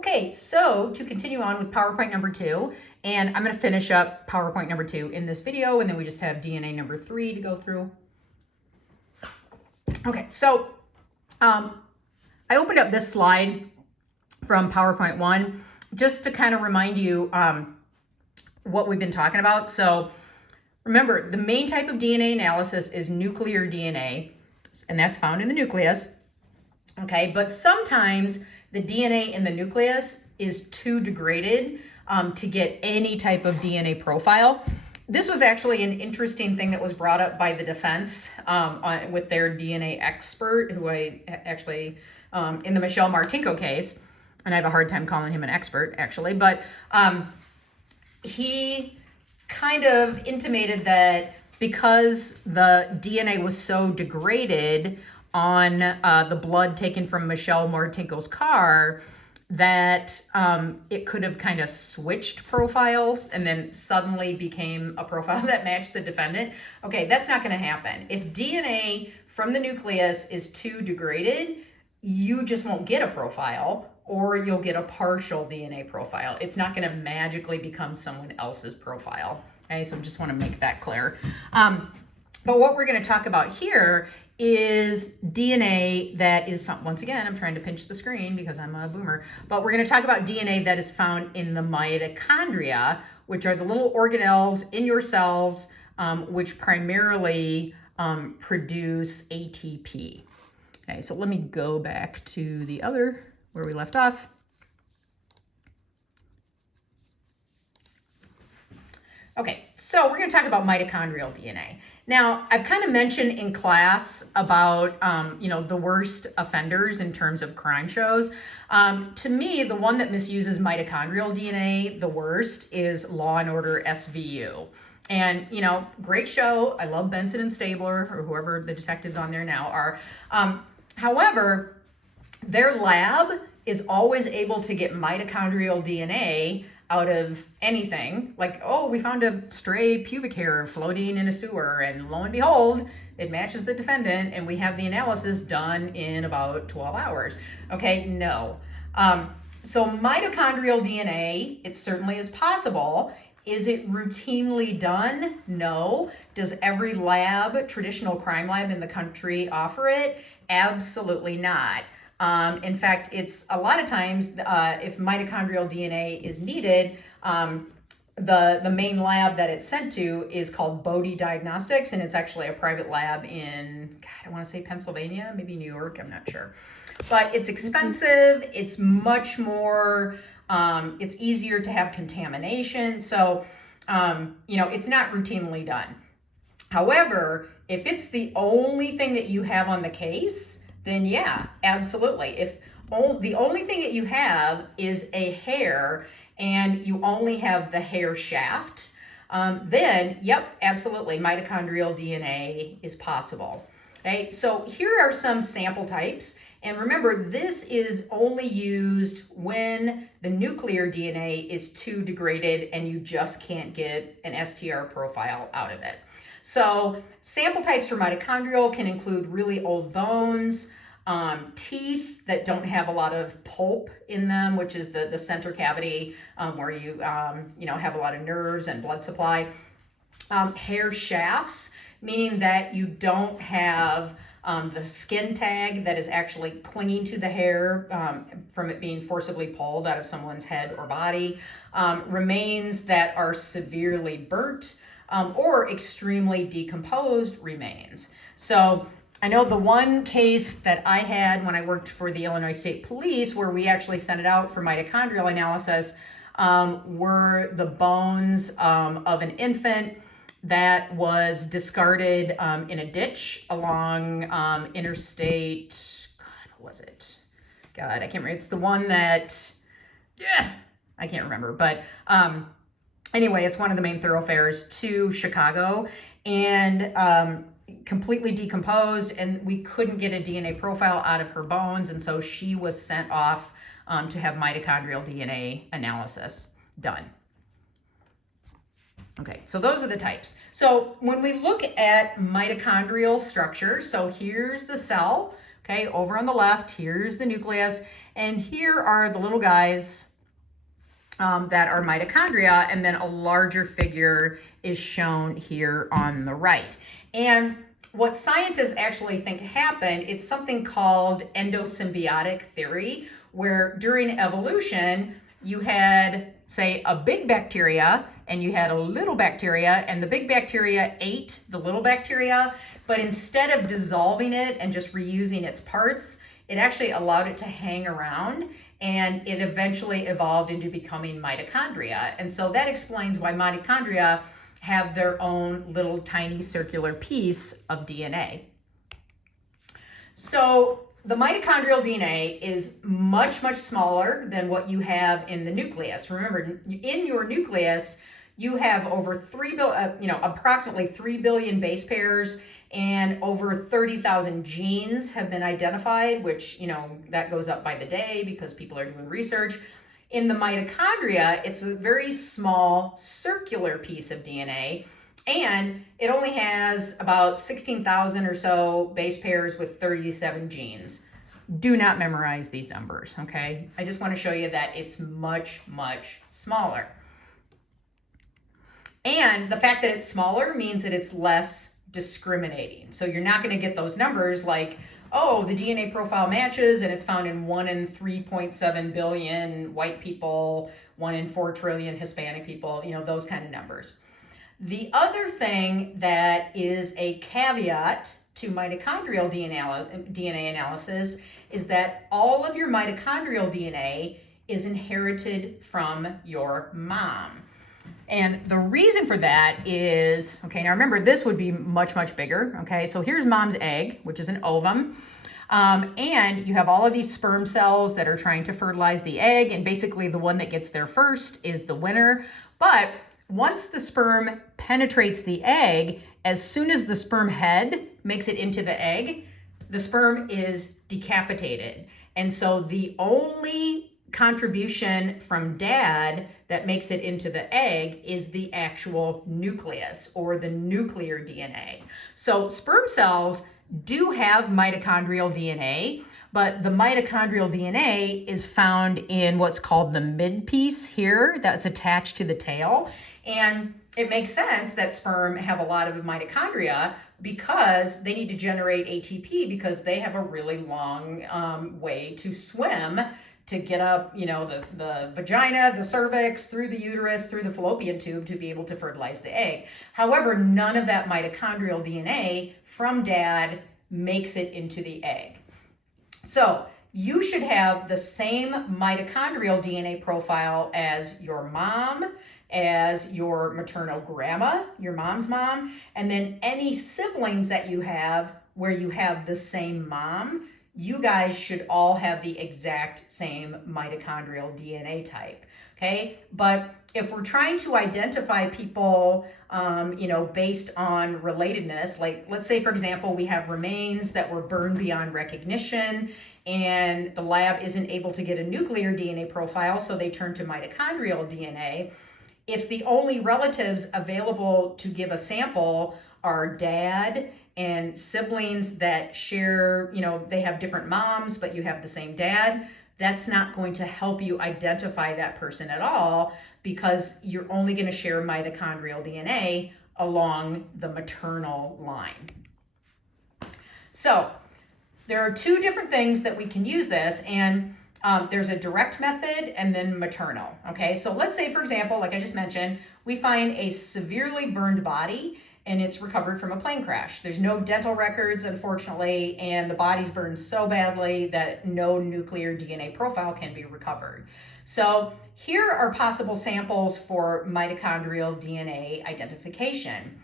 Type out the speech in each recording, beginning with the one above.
Okay, so to continue on with PowerPoint number 2, and I'm going to finish up PowerPoint number 2 in this video, and then we just have DNA number 3 to go through. Okay, so I opened up this slide from PowerPoint 1 just to kind of remind you what we've been talking about. So remember, the main type of DNA analysis is nuclear DNA, and that's found in the nucleus. Okay, but sometimes the DNA in the nucleus is too degraded to get any type of DNA profile. This was actually an interesting thing that was brought up by the defense with their DNA expert, who I actually, in the Michelle Martinko case, and I have a hard time calling him an expert actually, but he kind of intimated that because the DNA was so degraded on the blood taken from Michelle Martinko's car, that it could have kind of switched profiles and then suddenly became a profile that matched the defendant. Okay, that's not going to happen. If DNA from the nucleus is too degraded, you just won't get a profile, or you'll get a partial DNA profile. It's not going to magically become someone else's profile. Okay, so just want to make that clear. But what we're going to talk about here is DNA that is found, once again, I'm trying to pinch the screen because I'm a boomer, but we're going to talk about DNA that is found in the mitochondria, which are the little organelles in your cells, which primarily produce ATP. Okay, so let me go back to the other, where we left off. Okay, so we're going to talk about mitochondrial DNA. Now, I've kind of mentioned in class about, the worst offenders in terms of crime shows. To me, the one that misuses mitochondrial DNA the worst is Law and Order SVU. And, great show. I love Benson and Stabler, or whoever the detectives on there now are. However, their lab is always able to get mitochondrial DNA out of anything. Like, oh, we found a stray pubic hair floating in a sewer, and lo and behold, it matches the defendant, and we have the analysis done in about 12 hours. Okay, no. So mitochondrial DNA, it certainly is possible. Is it routinely done? No. Does every lab, traditional crime lab in the country, offer it? Absolutely not. In fact, it's a lot of times, if mitochondrial DNA is needed, the main lab that it's sent to is called Bodie Diagnostics, and it's actually a private lab in, I want to say Pennsylvania, maybe New York, I'm not sure. But it's expensive, it's much more, it's easier to have contamination, so, it's not routinely done. However, if it's the only thing that you have on the case, then yeah, absolutely. If the only thing that you have is a hair and you only have the hair shaft, then yep, absolutely, mitochondrial DNA is possible. Okay, so here are some sample types. And remember, this is only used when the nuclear DNA is too degraded and you just can't get an STR profile out of it. So sample types for mitochondrial can include really old bones, teeth that don't have a lot of pulp in them, which is the center cavity where you have a lot of nerves and blood supply. Hair shafts, meaning that you don't have the skin tag that is actually clinging to the hair from it being forcibly pulled out of someone's head or body. Remains that are severely burnt or extremely decomposed remains. So I know the one case that I had when I worked for the Illinois State Police, where we actually sent it out for mitochondrial analysis, were the bones of an infant that was discarded in a ditch along Interstate, God, what was it? God, I can't remember. It's the one that, I can't remember. But anyway, it's one of the main thoroughfares to Chicago, and completely decomposed, and we couldn't get a DNA profile out of her bones, and so she was sent off to have mitochondrial DNA analysis done. Okay, so those are the types. So when we look at mitochondrial structure, so here's the cell, okay, over on the left, here's the nucleus, And here are the little guys that are mitochondria, and then a larger figure is shown here on the right. And what scientists actually think happened, it's something called endosymbiotic theory, where during evolution, you had, say, a big bacteria and you had a little bacteria, and the big bacteria ate the little bacteria, but instead of dissolving it and just reusing its parts, it actually allowed it to hang around, and it eventually evolved into becoming mitochondria. And so that explains why mitochondria have their own little tiny circular piece of DNA. So the mitochondrial DNA is much, much smaller than what you have in the nucleus. Remember, in your nucleus, you have over approximately 3 billion base pairs, and over 30,000 genes have been identified, which, that goes up by the day because people are doing research. In the mitochondria, it's a very small circular piece of DNA, and it only has about 16,000 or so base pairs with 37 genes. Do not memorize these numbers, okay? I just want to show you that it's much, much smaller. And the fact that it's smaller means that it's less discriminating. So you're not going to get those numbers like, oh, the DNA profile matches and it's found in 1 in 3.7 billion white people, 1 in 4 trillion Hispanic people, those kind of numbers. The other thing that is a caveat to mitochondrial DNA analysis is that all of your mitochondrial DNA is inherited from your mom. And the reason for that is, okay, now remember, this would be much, much bigger, okay? So here's mom's egg, which is an ovum. And you have all of these sperm cells that are trying to fertilize the egg, and basically the one that gets there first is the winner. But once the sperm penetrates the egg, as soon as the sperm head makes it into the egg, the sperm is decapitated. And so the only contribution from dad that makes it into the egg is the actual nucleus, or the nuclear DNA. So sperm cells do have mitochondrial DNA, but the mitochondrial DNA is found in what's called the mid piece here that's attached to the tail. And it makes sense that sperm have a lot of mitochondria because they need to generate ATP because they have a really long way to swim to get up, the vagina, the cervix, through the uterus, through the fallopian tube to be able to fertilize the egg. However, none of that mitochondrial DNA from dad makes it into the egg. So you should have the same mitochondrial DNA profile as your mom, as your maternal grandma, your mom's mom, and then any siblings that you have where you have the same mom. You guys should all have the exact same mitochondrial DNA type, okay? But if we're trying to identify people, based on relatedness, like let's say, for example, we have remains that were burned beyond recognition and the lab isn't able to get a nuclear DNA profile, so they turn to mitochondrial DNA. If the only relatives available to give a sample are dad and siblings that share, they have different moms, but you have the same dad, that's not going to help you identify that person at all because you're only going to share mitochondrial DNA along the maternal line. So there are two different things that we can use this, and there's a direct method and then maternal, okay? So let's say, for example, like I just mentioned, we find a severely burned body and it's recovered from a plane crash. There's no dental records, unfortunately, and the body's burned so badly that no nuclear DNA profile can be recovered. So here are possible samples for mitochondrial DNA identification.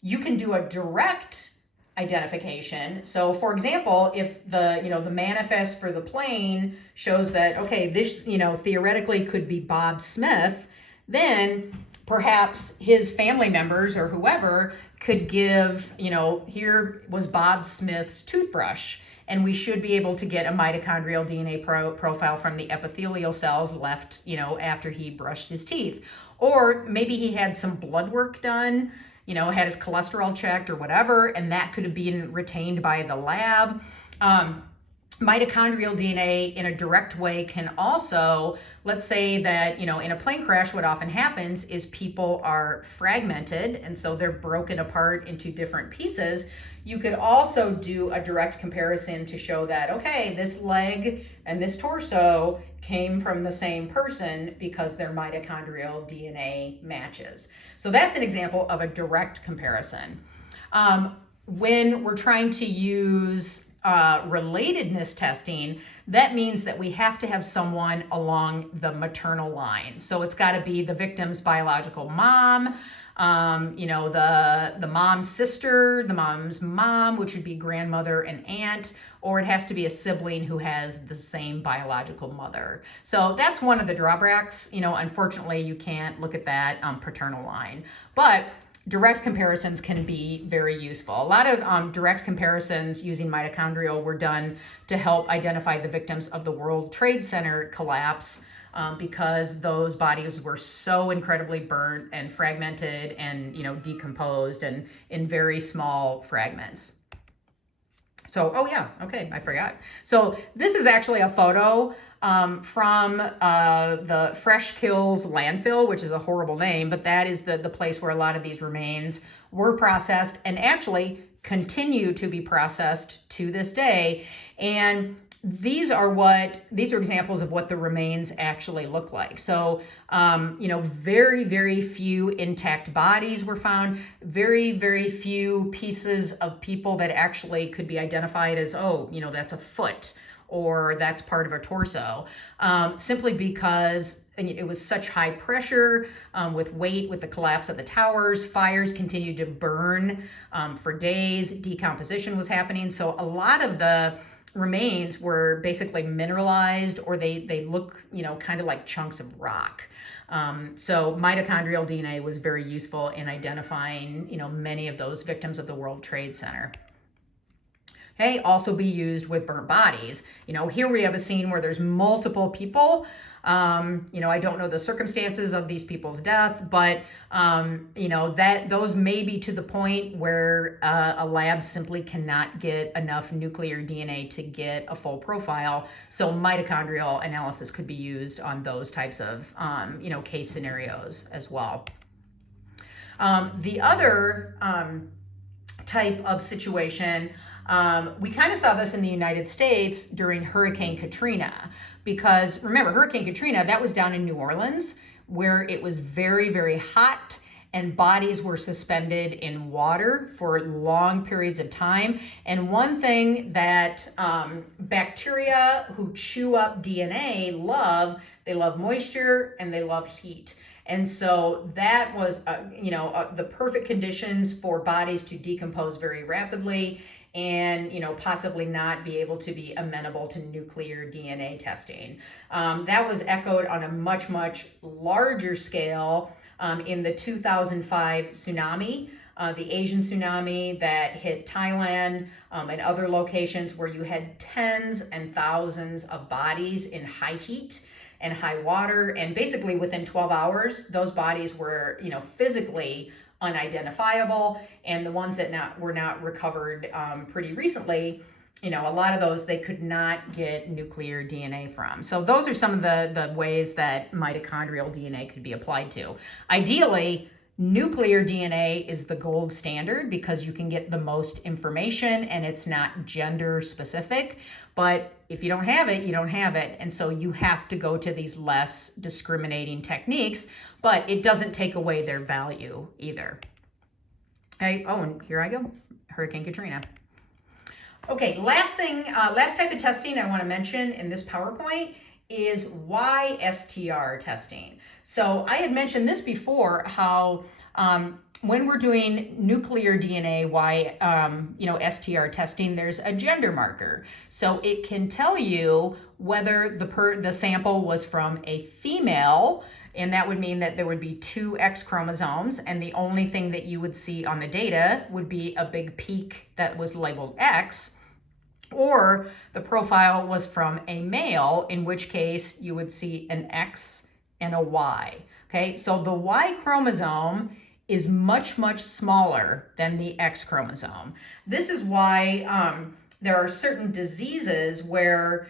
You can do a direct identification. So for example, if the manifest for the plane shows that, okay, this, theoretically could be Bob Smith, then perhaps his family members or whoever could give, here was Bob Smith's toothbrush, and we should be able to get a mitochondrial DNA profile from the epithelial cells left, after he brushed his teeth. Or maybe he had some blood work done, had his cholesterol checked or whatever, and that could have been retained by the lab. Mitochondrial DNA in a direct way can also, let's say that, in a plane crash, what often happens is people are fragmented, and so they're broken apart into different pieces. You could also do a direct comparison to show that, okay, this leg and this torso came from the same person because their mitochondrial DNA matches. So that's an example of a direct comparison. When we're trying to use relatedness testing, that means that we have to have someone along the maternal line. So it's got to be the victim's biological mom, the mom's sister, the mom's mom, which would be grandmother and aunt, or it has to be a sibling who has the same biological mother. So that's one of the drawbacks. Unfortunately, you can't look at that paternal line, but direct comparisons can be very useful. A lot of direct comparisons using mitochondrial were done to help identify the victims of the World Trade Center collapse, because those bodies were so incredibly burnt and fragmented and decomposed and in very small fragments. So, oh yeah, okay, I forgot. So this is actually a photo from the Fresh Kills landfill, which is a horrible name, but that is the place where a lot of these remains were processed and actually continue to be processed to this day. And these are examples of what the remains actually look like. So, very, very few intact bodies were found, very, very few pieces of people that actually could be identified as, that's a foot or that's part of a torso, simply because it was such high pressure with weight, with the collapse of the towers. Fires continued to burn for days. Decomposition was happening. So a lot of the remains were basically mineralized, or they look, kind of like chunks of rock. So mitochondrial DNA was very useful in identifying, many of those victims of the World Trade Center. Okay, also be used with burnt bodies. Here we have a scene where there's multiple people. I don't know the circumstances of these people's death, but that those may be to the point where a lab simply cannot get enough nuclear DNA to get a full profile. So mitochondrial analysis could be used on those types of case scenarios as well. The other type of situation, we kind of saw this in the United States during Hurricane Katrina, because remember, Hurricane Katrina, that was down in New Orleans, where it was very, very hot and bodies were suspended in water for long periods of time. And one thing that bacteria who chew up DNA they love moisture and they love heat. And so that was, the perfect conditions for bodies to decompose very rapidly and, possibly not be able to be amenable to nuclear DNA testing. That was echoed on a much, much larger scale in the 2005 tsunami, the Asian tsunami that hit Thailand and other locations where you had tens and thousands of bodies in high heat and high water. And basically within 12 hours, those bodies were, physically unidentifiable. And the ones that were not recovered pretty recently, a lot of those they could not get nuclear DNA from. So those are some of the ways that mitochondrial DNA could be applied to. Ideally, nuclear DNA is the gold standard because you can get the most information and it's not gender specific. But if you don't have it, you don't have it. And so you have to go to these less discriminating techniques, but it doesn't take away their value either. Okay. Oh, and here I go, Hurricane Katrina. Okay, last type of testing I want to mention in this PowerPoint is YSTR testing. So I had mentioned this before, how when we're doing nuclear DNA STR testing, there's a gender marker. So it can tell you whether the sample was from a female, and that would mean that there would be 2 X chromosomes, and the only thing that you would see on the data would be a big peak that was labeled X, or the profile was from a male, in which case you would see an X and a Y. Okay, so the Y chromosome is much, much smaller than the X chromosome. This is why there are certain diseases where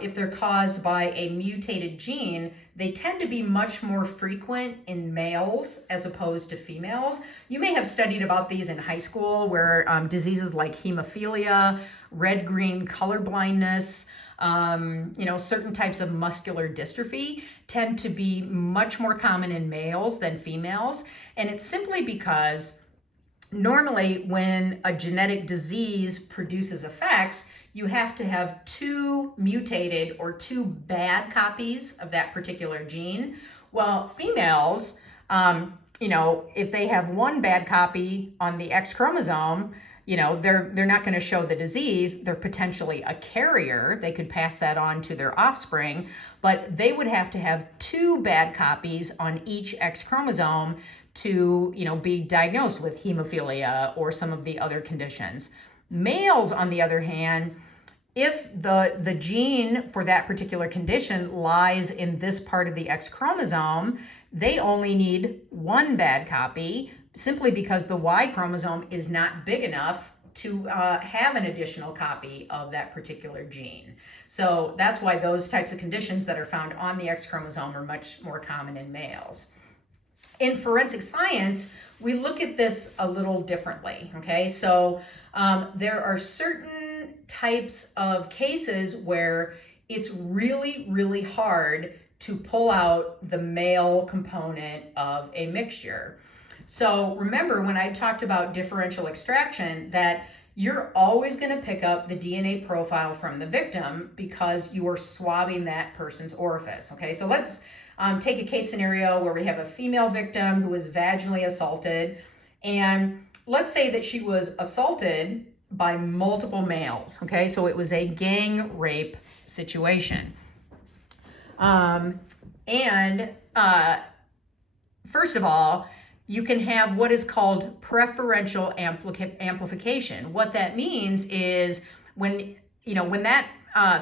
if they're caused by a mutated gene, they tend to be much more frequent in males as opposed to females. You may have studied about these in high school where diseases like hemophilia, red-green color blindness, certain types of muscular dystrophy tend to be much more common in males than females. And it's simply because normally when a genetic disease produces effects, you have to have two mutated or two bad copies of that particular gene. Well, females, if they have one bad copy on the X chromosome, they're not going to show the disease. They're potentially a carrier. They could pass that on to their offspring, but they would have to have two bad copies on each X chromosome to, be diagnosed with hemophilia or some of the other conditions. Males, on the other hand, if the gene for that particular condition lies in this part of the X chromosome, they only need one bad copy simply because the Y chromosome is not big enough to have an additional copy of that particular gene. So that's why those types of conditions that are found on the X chromosome are much more common in males. In forensic science, we look at this a little differently, okay? So there are certain types of cases where it's really, really hard to pull out the male component of a mixture. So remember when I talked about differential extraction that you're always going to pick up the DNA profile from the victim because you are swabbing that person's orifice, okay? So let's take a case scenario where we have a female victim who was vaginally assaulted, and let's say that she was assaulted by multiple males, okay? So it was a gang rape situation. First of all, you can have what is called preferential amplification. What that means is when that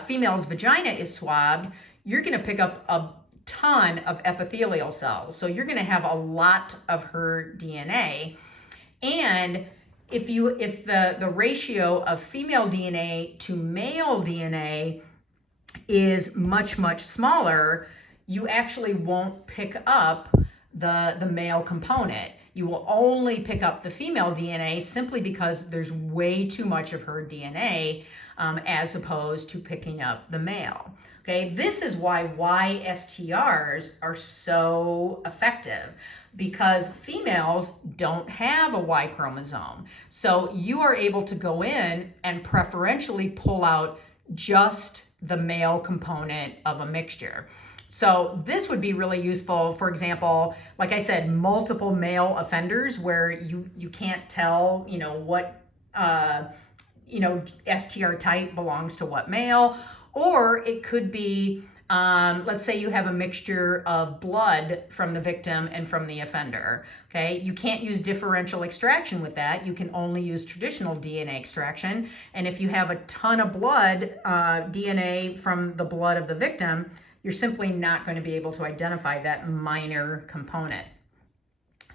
female's vagina is swabbed, you're going to pick up a ton of epithelial cells. So you're going to have a lot of her DNA. And if the ratio of female DNA to male DNA is much, much smaller, you actually won't pick up the male component. You will only pick up the female DNA simply because there's way too much of her DNA as opposed to picking up the male. Okay, this is why YSTRs are so effective, because females don't have a Y chromosome. So you are able to go in and preferentially pull out just the male component of a mixture. So this would be really useful, for example, like I said, multiple male offenders where you can't tell, what, STR type belongs to what male, or it could be, let's say you have a mixture of blood from the victim and from the offender, okay? You can't use differential extraction with that. You can only use traditional DNA extraction. And if you have a ton of blood, DNA from the blood of the victim, you're simply not going to be able to identify that minor component.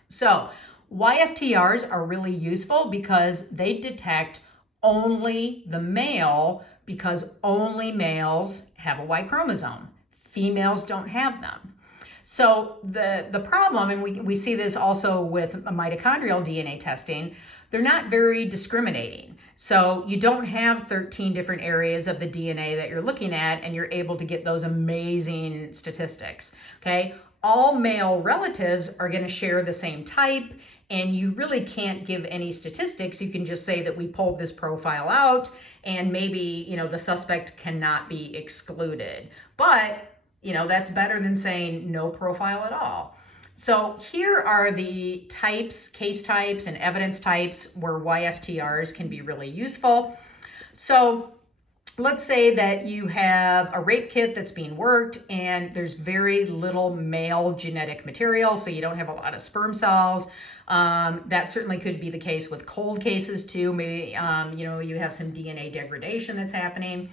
So YSTRs are really useful because they detect only the male, because only males have a Y chromosome. Females don't have them. So the problem, and we see this also with mitochondrial DNA testing, they're not very discriminating. So you don't have 13 different areas of the DNA that you're looking at, and you're able to get those amazing statistics, okay? All male relatives are going to share the same type, and you really can't give any statistics. You can just say that we pulled this profile out, and maybe, the suspect cannot be excluded. But, that's better than saying no profile at all. So here are the types, case types, and evidence types where YSTRs can be really useful. So let's say that you have a rape kit that's being worked and there's very little male genetic material, so you don't have a lot of sperm cells. That certainly could be the case with cold cases too. Maybe, you have some DNA degradation that's happening.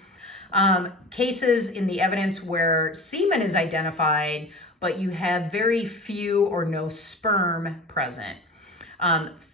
Cases in the evidence where semen is identified, but you have very few or no sperm present.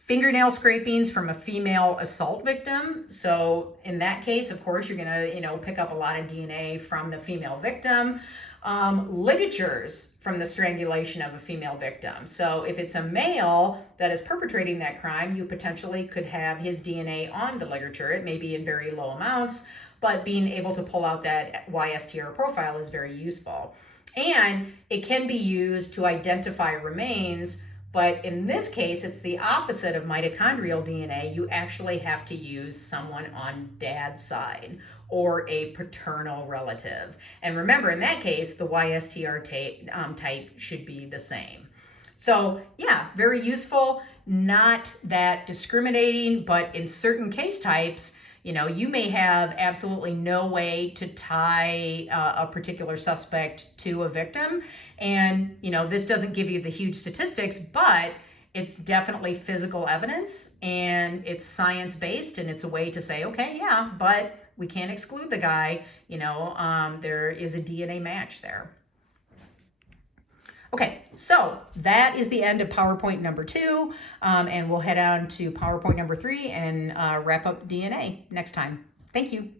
Fingernail scrapings from a female assault victim. So in that case, of course, you're gonna, pick up a lot of DNA from the female victim. Ligatures from the strangulation of a female victim. So if it's a male that is perpetrating that crime, you potentially could have his DNA on the ligature. It may be in very low amounts, but being able to pull out that YSTR profile is very useful. And it can be used to identify remains, but in this case, it's the opposite of mitochondrial DNA. You actually have to use someone on dad's side or a paternal relative. And remember, in that case, the YSTR type should be the same. So yeah, very useful, not that discriminating, but in certain case types, you may have absolutely no way to tie a particular suspect to a victim. And, this doesn't give you the huge statistics, but it's definitely physical evidence and it's science-based, and it's a way to say, okay, yeah, but we can't exclude the guy, there is a DNA match there. Okay, so that is the end of PowerPoint number 2, and we'll head on to PowerPoint number 3 and wrap up DNA next time. Thank you.